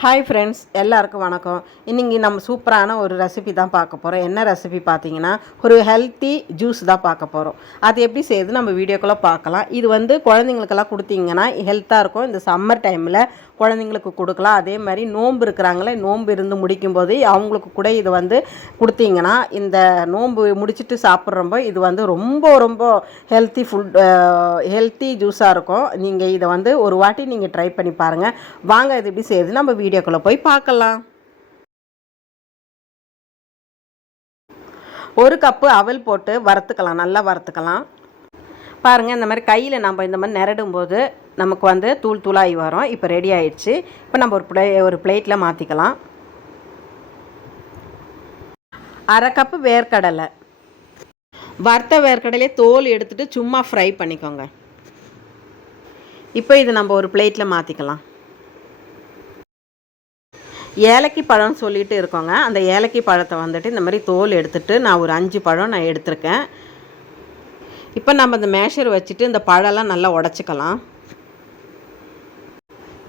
Hi friends எல்லாருக்கும் வணக்கம். இன்றைக்கி நம்ம சூப்பரான ஒரு ரெசிபி தான் பார்க்க போகிறோம் என்ன ரெசிபி பார்த்தீங்கன்னா ஒரு ஹெல்த்தி ஜூஸ் தான் பார்க்க போகிறோம் அது எப்படி செய்யுது நம்ம வீடியோக்குள்ளே பார்க்கலாம். இது வந்து குழந்தைங்களுக்கெல்லாம் கொடுத்தீங்கன்னா ஹெல்த்தாக இருக்கும். இந்த சம்மர் டைமில் குழந்தைங்களுக்கு கொடுக்கலாம். அதே மாதிரி நோன்பு இருக்கிறாங்களே நோன்பு இருந்து முடிக்கும்போது அவங்களுக்கு கூட இது வந்து கொடுத்தீங்கன்னா இந்த நோன்பு முடிச்சுட்டு சாப்பிட்றப்போ இது வந்து ரொம்ப ரொம்ப ஹெல்த்தி ஃபுட் ஹெல்த்தி ஜூஸாக இருக்கும். நீங்கள் இதை வந்து ஒரு வாட்டி நீங்கள் ட்ரை பண்ணி பாருங்கள் வாங்க இது எப்படி செய்யுது? நம்ம வீடியோக்குள்ளே போய் பார்க்கலாம். ஒரு கப்பு அவல் போட்டு வறுத்துக்கலாம் நல்லா வறுத்துக்கலாம். பாருங்கள் இந்த மாதிரி கையில் நம்ம இந்த மாதிரி நிரடும் போது நமக்கு வந்து தூள் தூளாகி வரும். இப்போ ரெடி ஆயிடுச்சு. இப்போ நம்ம ஒரு பிளே ஒரு பிளேட்டில் மாற்றிக்கலாம் அரை கப்பு வேர்க்கடலை. வறுத்த வேர்க்கடலையே தோல் எடுத்துகிட்டு சும்மா ஃப்ரை பண்ணிக்கோங்க. இப்போ இது நம்ம ஒரு பிளேட்டில் மாற்றிக்கலாம் ஏலக்கி பழம்னு சொல்லிட்டு இருக்கோங்க. அந்த ஏலக்கி பழத்தை வந்துட்டு இந்த மாதிரி தோல் எடுத்துகிட்டு நான் ஒரு அஞ்சு பழம் நான் எடுத்திருக்கேன். இப்போ நம்ம இந்த மேஷர் வச்சுட்டு இந்த பழம்லாம் நல்லா உடச்சிக்கலாம்.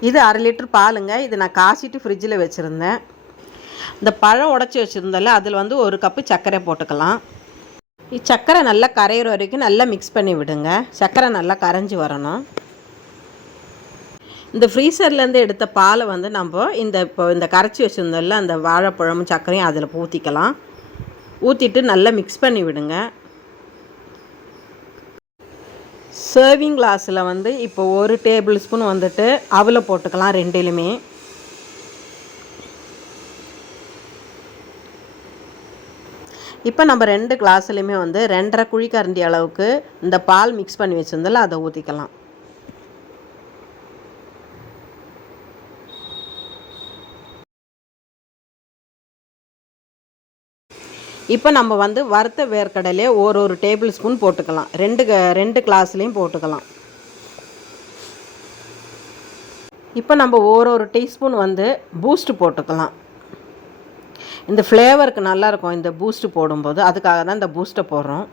இது அரை லிட்டர் பாலுங்க. இது நான் காசிட்டு ஃப்ரிட்ஜில் வச்சுருந்தேன். இந்த பழம் உடச்சி வச்சுருந்தால அதில் வந்து ஒரு கப்பு சர்க்கரை போட்டுக்கலாம். சர்க்கரை நல்லா கரையிற வரைக்கும் நல்லா மிக்ஸ் பண்ணி விடுங்க. சர்க்கரை நல்லா கரைஞ்சி வரணும். இந்த ஃப்ரீசர்லேருந்து எடுத்த பாலை வந்து நம்ம இந்த இப்போ இந்த கரைச்சி வச்சுருந்தோம்ல அந்த வாழைப்பழமும் சர்க்கரையும் அதில் ஊற்றிக்கலாம் ஊற்றிட்டு நல்லா மிக்ஸ் பண்ணி விடுங்க. சர்விங் கிளாஸில் வந்து இப்போ ஒரு டேபிள் ஸ்பூன் வந்துட்டு அவலை போட்டுக்கலாம் ரெண்டிலுமே. இப்போ நம்ம ரெண்டு கிளாஸ்லையுமே வந்து ரெண்டரை குழிக்கரண்டி அளவுக்கு இந்த பால் மிக்ஸ் பண்ணி வச்சுருந்தால அதை ஊற்றிக்கலாம் இப்போ நம்ம வந்து வறுத்த வேர்க்கடலையே ஒரு ஒரு டேபிள் ஸ்பூன் போட்டுக்கலாம். ரெண்டு ரெண்டு கிளாஸ்லேயும் போட்டுக்கலாம். இப்போ நம்ம ஒரு ஒரு டீஸ்பூன் வந்து பூஸ்ட் போட்டுக்கலாம். இந்த ஃப்ளேவருக்கு நல்லாயிருக்கும் இந்த பூஸ்ட் போடும்போது. அதுக்காக தான் இந்த பூஸ்ட்டை போடுறோம்.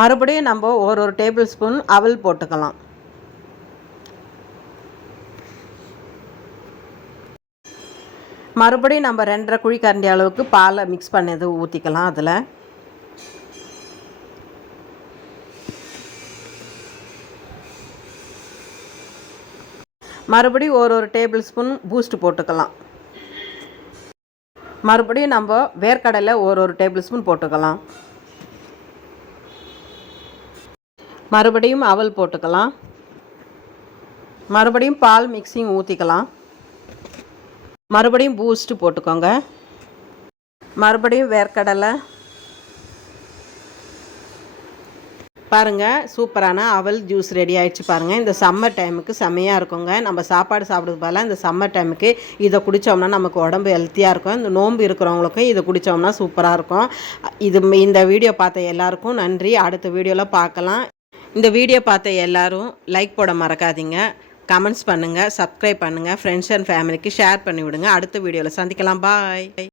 மறுபடியும் நம்ம ஒரு ஒரு டேபிள் ஸ்பூன் அவல் போட்டுக்கலாம். மறுபடியும் நம்ம ரெண்டரை குழி கரண்டி அளவுக்கு பாலை மிக்ஸ் பண்ணது ஊற்றிக்கலாம் அதில். மறுபடியும் ஒரு ஒரு டேபிள் ஸ்பூன் பூஸ்ட் போட்டுக்கலாம். மறுபடியும் நம்ம வேர்க்கடலை ஒரு ஒரு டேபிள் ஸ்பூன் போட்டுக்கலாம். மறுபடியும் அவல் போட்டுக்கலாம். மறுபடியும் பால் மிக்சிங் ஊற்றிக்கலாம் மறுபடியும் பூஸ்ட்டு போட்டுக்கோங்க. மறுபடியும் வேர்க்கடலை. பாருங்கள் சூப்பரான அவல் ஜூஸ் ரெடி ஆகிடுச்சு பாருங்கள் இந்த சம்மர் டைமுக்கு செம்மையாக இருக்குங்க. நம்ம சாப்பாடு சாப்பிட்றது பதிலாக இந்த சம்மர் டைமுக்கு இதை குடித்தோம்னா நமக்கு உடம்பு ஹெல்த்தியாக இருக்கும். இந்த நோன்பு இருக்கிறவங்களுக்கும் இதை குடித்தோம்னா சூப்பராக இருக்கும். இது இந்த வீடியோ பார்த்த எல்லாருக்கும் நன்றி. அடுத்த வீடியோவில் பார்க்கலாம். இந்த வீடியோ பார்த்த எல்லோரும் லைக் போட மறக்காதீங்க. கமெண்ட்ஸ் பண்ணுங்கள் சப்ஸ்கிரைப் பண்ணுங்கள் ஃப்ரெண்ட்ஸ் அண்ட் ஃபேமிலிக்கு ஷேர் பண்ணி விடுங்க அடுத்த வீடியோவில் சந்திக்கலாம். பாய்